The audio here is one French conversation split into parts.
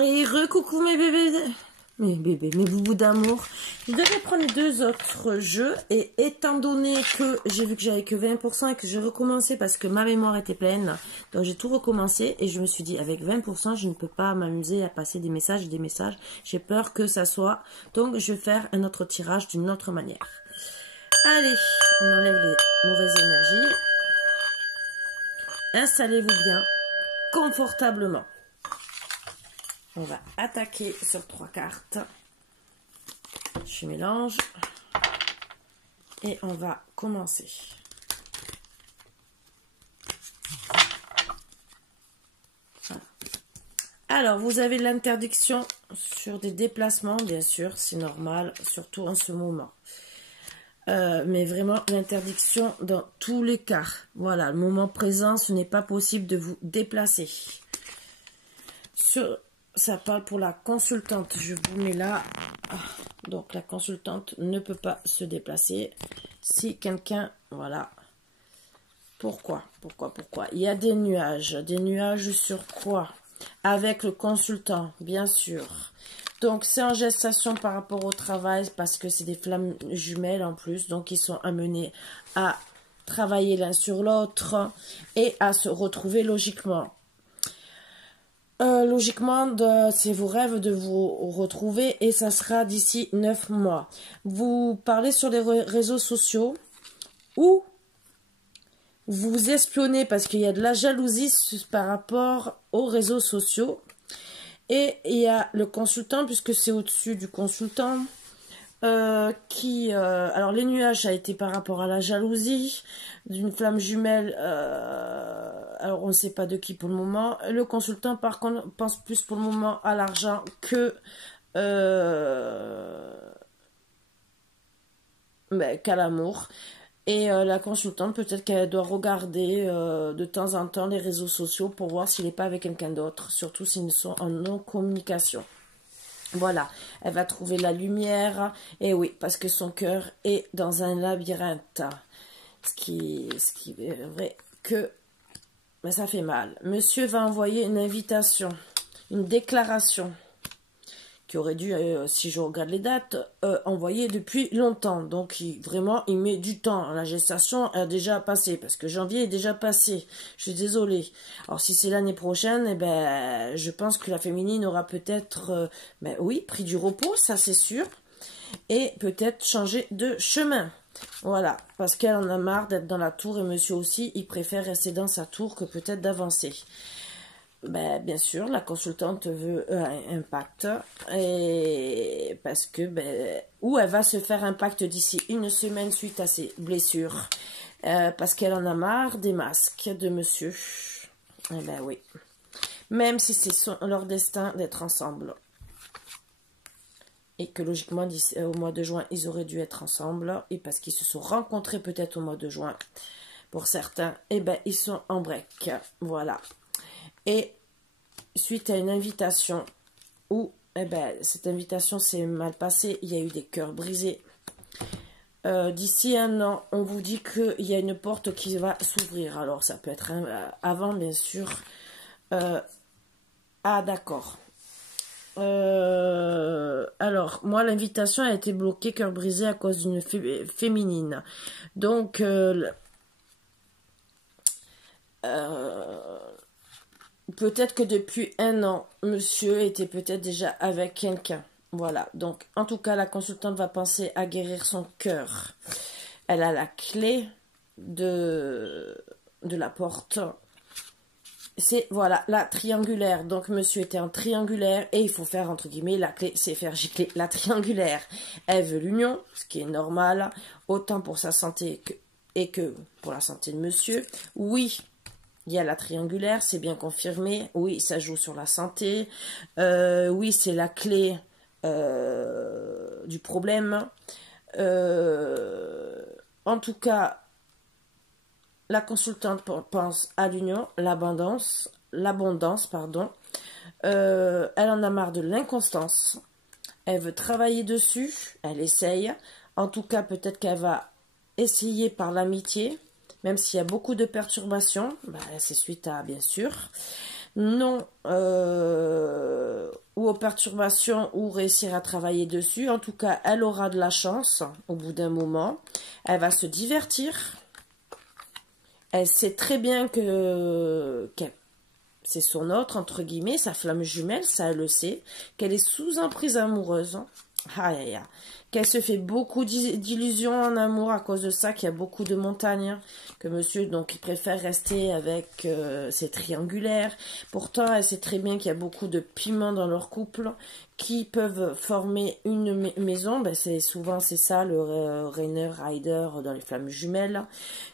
Et recoucou mes bébés. Mes bébés, mes boubous d'amour. Je devais prendre 2 autres jeux. Et étant donné que j'ai vu que j'avais que 20% et que j'ai recommencé parce que ma mémoire était pleine. Donc j'ai tout recommencé. Et je me suis dit, avec 20%, je ne peux pas m'amuser à passer des messages et des messages. J'ai peur que ça soit... Donc je vais faire un autre tirage d'une autre manière. Allez, on enlève les mauvaises énergies. Installez-vous bien, confortablement. On va attaquer sur 3 cartes. Je mélange. Et on va commencer. Voilà. Alors, vous avez l'interdiction sur des déplacements, bien sûr, c'est normal, surtout en ce moment. Mais vraiment, l'interdiction dans tous les cas. Voilà, le moment présent, ce n'est pas possible de vous déplacer. Ça parle pour la consultante. Je vous mets là. Donc, la consultante ne peut pas se déplacer. Si quelqu'un... Voilà. Pourquoi? Il y a des nuages. Des nuages sur quoi? Avec le consultant, bien sûr. Donc, c'est en gestation par rapport au travail parce que c'est des flammes jumelles en plus. Donc, ils sont amenés à travailler l'un sur l'autre et à se retrouver logiquement. Logiquement, c'est vos rêves de vous retrouver et ça sera d'ici 9 mois. Vous parlez sur les réseaux sociaux ou vous espionnez parce qu'il y a de la jalousie par rapport aux réseaux sociaux. Et il y a le consultant, puisque c'est au-dessus du consultant, alors les nuages, ça a été par rapport à la jalousie, d'une flamme jumelle, alors on ne sait pas de qui pour le moment. Le consultant, par contre, pense plus pour le moment à l'argent que qu'à l'amour. Et la consultante, peut-être qu'elle doit regarder de temps en temps les réseaux sociaux pour voir s'il n'est pas avec quelqu'un d'autre, surtout s'ils sont en non-communication. Voilà, elle va trouver la lumière, et oui, parce que son cœur est dans un labyrinthe. Ce qui est vrai que ben, ça fait mal. Monsieur va envoyer une invitation, une déclaration, qui aurait dû, si je regarde les dates, envoyer depuis longtemps. Donc, vraiment, il met du temps. La gestation a déjà passé, parce que janvier est déjà passé. Je suis désolée. Alors, si c'est l'année prochaine, eh ben, je pense que la féminine aura peut-être, ben oui, pris du repos, ça c'est sûr. Et peut-être changé de chemin. Voilà, parce qu'elle en a marre d'être dans la tour, et monsieur aussi, il préfère rester dans sa tour que peut-être d'avancer. Ben, bien sûr, la consultante veut un pacte, et parce que ou elle va se faire un pacte d'ici 1 semaine suite à ses blessures, parce qu'elle en a marre des masques de monsieur. Eh ben oui, même si c'est leur destin d'être ensemble, et que logiquement au mois de juin ils auraient dû être ensemble, et parce qu'ils se sont rencontrés peut-être au mois de juin, pour certains, eh ben ils sont en break, voilà. Et suite à une invitation où cette invitation s'est mal passée, il y a eu des cœurs brisés. D'ici 1 an, on vous dit qu'il y a une porte qui va s'ouvrir. Alors, ça peut être avant, bien sûr. Ah, d'accord. Alors, moi, l'invitation a été bloquée, cœur brisé, à cause d'une féminine. Donc, peut-être que depuis 1 an, monsieur était peut-être déjà avec quelqu'un. Voilà. Donc, en tout cas, la consultante va penser à guérir son cœur. Elle a la clé de la porte. C'est, voilà, la triangulaire. Donc, monsieur était en triangulaire. Et il faut faire, entre guillemets, la clé, c'est faire gicler la triangulaire. Elle veut l'union, ce qui est normal. Autant pour sa santé que pour la santé de monsieur. Oui. Il y a la triangulaire, c'est bien confirmé. Oui, ça joue sur la santé. Oui, c'est la clé du problème. En tout cas, la consultante pense à l'union, l'abondance, pardon. Elle en a marre de l'inconstance. Elle veut travailler dessus. Elle essaye. En tout cas, peut-être qu'elle va essayer par l'amitié. Même s'il y a beaucoup de perturbations, c'est suite à, bien sûr, non vos perturbations ou réussir à travailler dessus. En tout cas, elle aura de la chance au bout d'un moment. Elle va se divertir. Elle sait très bien que c'est son autre, entre guillemets, sa flamme jumelle, ça elle le sait, qu'elle est sous emprise amoureuse. Aïe, aïe, aïe. Qu'elle se fait beaucoup d'illusions en amour à cause de ça, qu'il y a beaucoup de montagnes, que monsieur, donc, il préfère rester avec ses triangulaires. Pourtant, elle sait très bien qu'il y a beaucoup de piments dans leur couple qui peuvent former une maison. Ben, souvent, c'est ça, le Rainer Rider dans les flammes jumelles.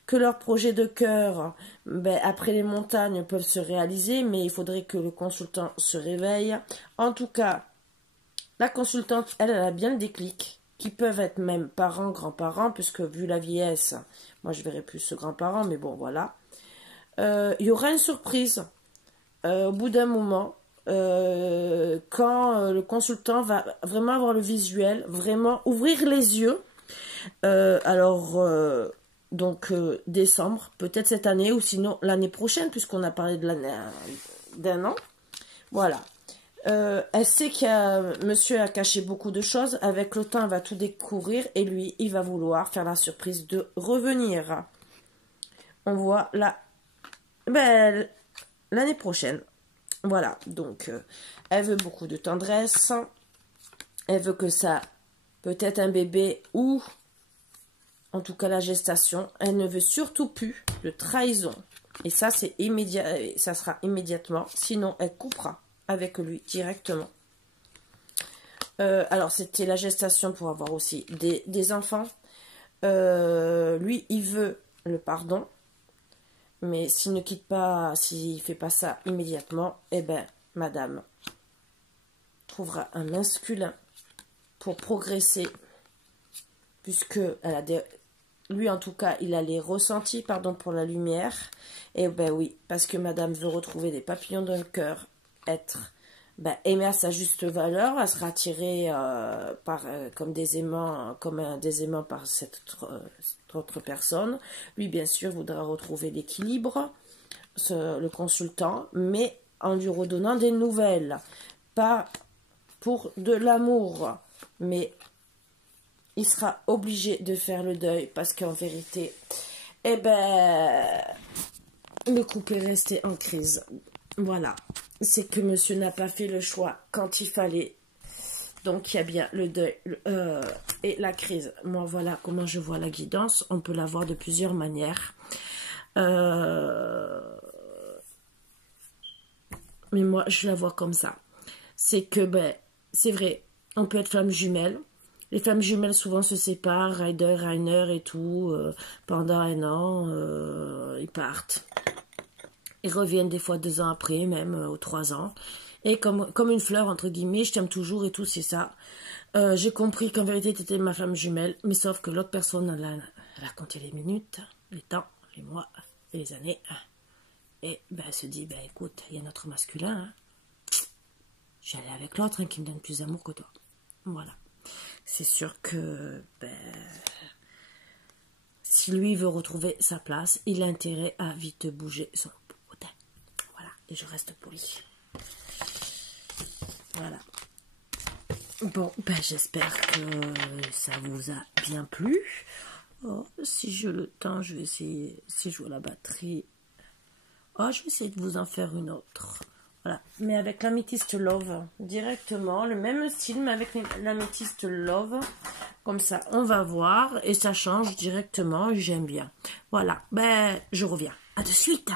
Que leurs projets de cœur, ben, après les montagnes, peuvent se réaliser, mais il faudrait que le consultant se réveille. En tout cas, la consultante, elle a bien le déclic, qui peuvent être même parents, grands-parents, puisque vu la vieillesse, moi je verrai plus ce grand-parent, mais bon, voilà. Il y aura une surprise au bout d'un moment, quand le consultant va vraiment avoir le visuel, vraiment ouvrir les yeux. Donc décembre, peut-être cette année, ou sinon l'année prochaine, puisqu'on a parlé de d'un an. Voilà. Elle sait que monsieur a caché beaucoup de choses. Avec le temps, elle va tout découvrir. Et lui, il va vouloir faire la surprise de revenir. On voit là, ben, l'année prochaine. Voilà. Donc, elle veut beaucoup de tendresse. Elle veut que ça, peut-être un bébé ou, en tout cas, la gestation. Elle ne veut surtout plus de trahison. Et ça, c'est immédiat. Ça sera immédiatement. Sinon, elle coupera avec lui directement. Alors, c'était la gestation pour avoir aussi des enfants. Lui, il veut le pardon. Mais s'il ne quitte pas, s'il ne fait pas ça immédiatement, eh ben, madame trouvera un masculin pour progresser. Puisque elle a lui, en tout cas, il a les ressentis, pardon pour la lumière. Et ben oui, parce que madame veut retrouver des papillons dans le cœur, être aimée à sa juste valeur, à se attirée comme des aimants par cette autre personne. Lui, bien sûr, voudra retrouver l'équilibre, le consultant, mais en lui redonnant des nouvelles. Pas pour de l'amour, mais il sera obligé de faire le deuil parce qu'en vérité, le couple est resté en crise. Voilà, c'est que monsieur n'a pas fait le choix quand il fallait. Donc il y a bien le deuil et la crise. Moi voilà comment je vois la guidance. On peut la voir de plusieurs manières. Mais moi je la vois comme ça. C'est que c'est vrai, on peut être flamme jumelle. Les femmes jumelles souvent se séparent, Rainer et tout, pendant un an, ils partent. Ils reviennent des fois 2 ans après, même, ou 3 ans. Et comme une fleur, entre guillemets, je t'aime toujours et tout, c'est ça. J'ai compris qu'en vérité, tu étais ma flamme jumelle, mais sauf que l'autre personne, elle a compté les minutes, les temps, les mois et les années. Et elle se dit, écoute, il y a notre masculin, hein. Je vais aller avec l'autre, hein, qui me donne plus d'amour que toi. Voilà. C'est sûr que, si lui veut retrouver sa place, il a intérêt à vite bouger son potin. Voilà, et je reste polie. Voilà. Bon, j'espère que ça vous a bien plu. Oh, si j'ai le temps, je vais essayer, si je vois la batterie. Oh, je vais essayer de vous en faire une autre. Voilà, mais avec l'améthyste Love, directement, le même style, mais avec l'améthyste Love, comme ça, on va voir, et ça change directement, j'aime bien. Voilà, je reviens, à de suite.